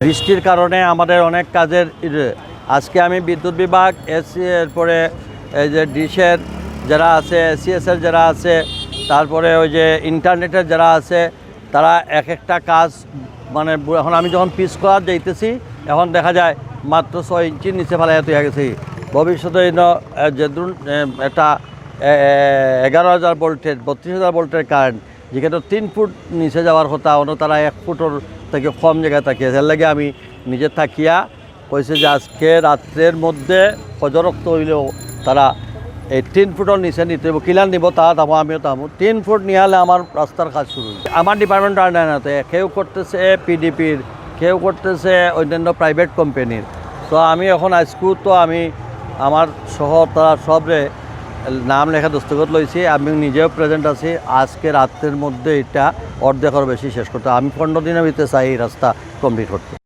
বৃষ্টির কারণে আমাদের অনেক কাজের আজকে আমি বিদ্যুৎ বিভাগ এসি এরপরে এই যে ডিশের যারা আছে এসিএসের যারা আছে তারপরে ওই যে ইন্টারনেটের যারা আছে তারা এক একটা কাজ মানে এখন আমি যখন পিস করার যাইতেছি এখন দেখা যায় মাত্র 6 ইঞ্চির নিচে ফেলাইয়া হয়ে গেছে। ভবিষ্যতে যে ধরুন একটা 11,000 ভোল্টের 32,000 ভোল্টের কারেন্ট যেখানে 3 ফুট নিচে যাওয়ার কথা অন্য তারা 1 ফুটের থেকে কম জায়গায় থাকিয়ে এর লাগে আমি নিজে থাকিয়া কইছে যে আজকে রাত্রের মধ্যে ফজরক্ত হইলেও তারা এই 3 ফুটের নিচে নিতে হবে কিলার নিব তা তাবো আমিও তাবো 3 ফুট নিয়ে হলে আমার রাস্তার কাজ শুরু আমার ডিপার্টমেন্ট আর নাতে কেউ করতেছে পিডিপির কেউ করতেছে অন্যান্য প্রাইভেট কোম্পানির। তো আমি এখন আজকেও তো আমি আমার সহ তারা সবরে নাম লেখা দস্তখত লইছি, আমি নিজেও প্রেজেন্ট আছি। আজকে রাত্রের মধ্যে এটা অর্ধেকের বেশি শেষ করতে আমি 15 দিনের ভিতরে চাই এই রাস্তা কমপ্লিট করতে।